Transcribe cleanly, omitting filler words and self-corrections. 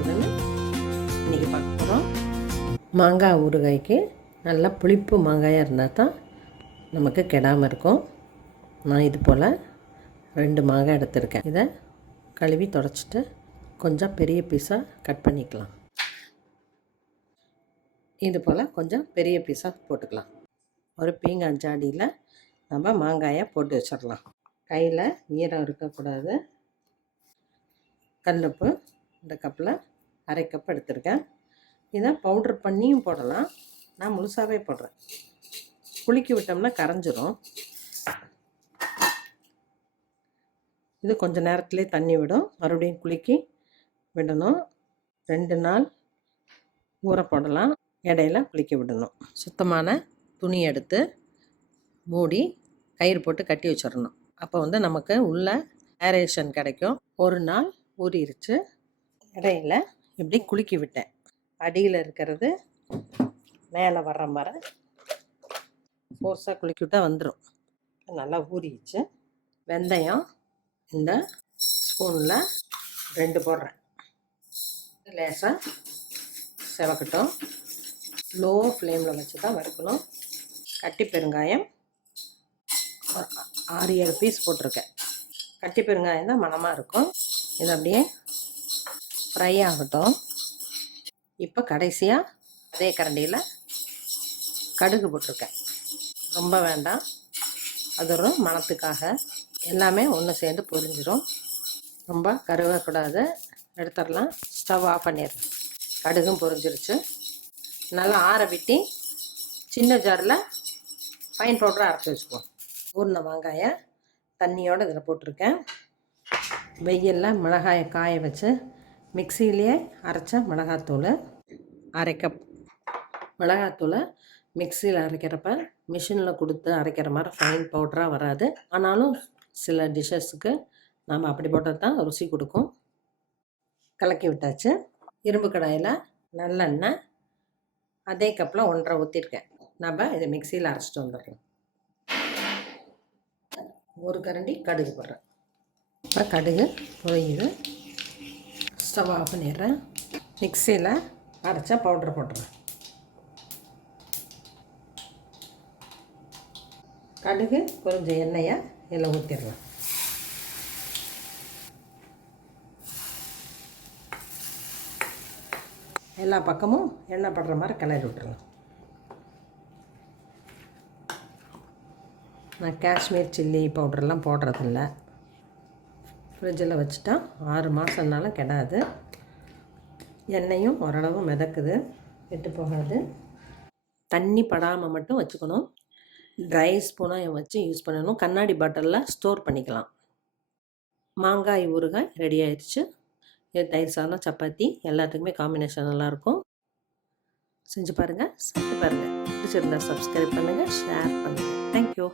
பண்ணுறதுன்னு இன்றைக்கி பார்க்க போகிறோம். மாங்காய் ஊறுகாய்க்கு நல்லா புளிப்பு மாங்காயாக இருந்தால் தான் நமக்கு கெடாமல் இருக்கும். நான் இது போல் 2 மாங்காய் எடுத்திருக்கேன். இதை கழுவி தொடச்சிட்டு கொஞ்சம் பெரிய பீஸாக கட் பண்ணிக்கலாம். இது போல் கொஞ்சம் பெரிய பீஸாக போட்டுக்கலாம். ஒரு பீங்கான் ஜாடியில் நம்ம மாங்காயை போட்டு வச்சிடலாம். கையில் ஈரம் இருக்கக்கூடாது. கல்லுப்பு இந்த கப்பில் 1/2 கப் எடுத்திருக்கேன். இதை பவுட்ரு பண்ணியும் போடலாம். நான் முழுசாகவே போடுறேன். குலுக்கி விட்டோம்னா கரைஞ்சிரும். இது கொஞ்சம் நேரத்துலேயே தண்ணி விடும். மறுபடியும் குலுக்கி விடணும். 2 நாள் ஊற போடலாம். இடையில குலுக்கி விடணும். சுத்தமான துணி எடுத்து மூடி கயிறு போட்டு கட்டி வச்சிடணும். அப்போ நமக்கு உள்ள ஏரேஷன் கிடைக்கும். 1 நாள் ஊறிடுச்சு. இடையில இப்படி குலுக்கி விட்டேன். அடியில் இருக்கிறது மேலே வர்ற மாதிரி ஃபோர்ஸாக குலுக்கி விட்டால் வந்துடும். நல்லா ஊறிடுச்சு. வெந்தயம் இந்த ஸ்பூனில் 2 போடுறேன். லேசாக செவக்கட்டும். லோ ஃப்ளேமில் வச்சு தான் வறுக்கணும். கட்டி பெருங்காயம் 6-7 பீஸ் போட்டிருக்கேன். கட்டி பெருங்காயம் தான் மணமாக இருக்கும். இது அப்படியே ஃப்ரை ஆகட்டும். இப்போ கடைசியாக அதே கரண்டியில் கடுகு போட்டிருக்கேன். ரொம்ப வேண்டாம், அது ஒரு மணத்துக்காக. எல்லாமே ஒன்று சேர்ந்து பொரிஞ்சிடும். ரொம்ப கருவக்கூடாது. எடுத்துடலாம். ஸ்டவ் ஆஃப் பண்ணிடுறேன். கடுகும் பொரிஞ்சிருச்சு. நல்லா ஆற விட்டு சின்ன ஜாரில் ஃபைன் பவுடராக அரைச்சி வச்சுக்குவோம். ஊறின மாங்காயை தண்ணியோடு இதில் போட்டிருக்கேன். வெயிலில் மிளகாயை காய வச்சு மிக்சியிலேயே அரைச்ச மிளகாத்தூள் 1/2 கப். மிளகாத்தூளை மிக்சியில் அரைக்கிறப்ப மிஷினில் கொடுத்து அரைக்கிற மாதிரி ஃபைன் பவுடராக வராது. ஆனாலும் சில டிஷ்ஷஸுக்கு நாம் அப்படி போட்டால் தான் ருசி கொடுக்கும். கலக்கி விட்டாச்சு. இரும்பு கடாயில் நல்லெண்ணெய் அதே கப்பில் 1.5 ஊற்றிருக்கேன். நம்ம இதை மிக்சியில் அரைச்சிட்டு வந்துடுறோம். 1 கரண்டி கடுகு போடுறேன். இப்போ கடுகு பொரியுது. ஸ்டவ் ஆஃப் பண்ணிடுறேன். மிக்சியில் அரைச்சா பவுட்ரு போட்டுறேன். கடுகு கொஞ்சம் எண்ணெயை இதில் ஊற்றிடலாம். எல்லா பக்கமும் எண்ணெய் படுற மாதிரி கிளறி விட்டுறலாம். நான் காஷ்மீர் சில்லி பவுடர்லாம் போடுறதில்ல. ஃப்ரிட்ஜில் வச்சுட்டா 6 மாதம்னாலும் கெடாது. எண்ணெயும் ஓரளவு மிதக்குது, கெட்டு போகாது. தண்ணி படாமல் மட்டும் வச்சுக்கணும். ட்ரை ஸ்பூனாக வச்சு யூஸ் பண்ணணும். கண்ணாடி பாட்டிலில் ஸ்டோர் பண்ணிக்கலாம். மாங்காய் ஊறுகாய் ரெடி ஆயிடுச்சு. இது தயிர் சாதம், சப்பாத்தி எல்லாத்துக்குமே காம்பினேஷன் நல்லாயிருக்கும். செஞ்சு பாருங்கள், சாப்பிட்டு பாருங்கள். பிடிச்சிருந்தா சப்ஸ்கிரைப் பண்ணுங்கள், ஷேர் பண்ணுங்கள். தேங்க்யூ.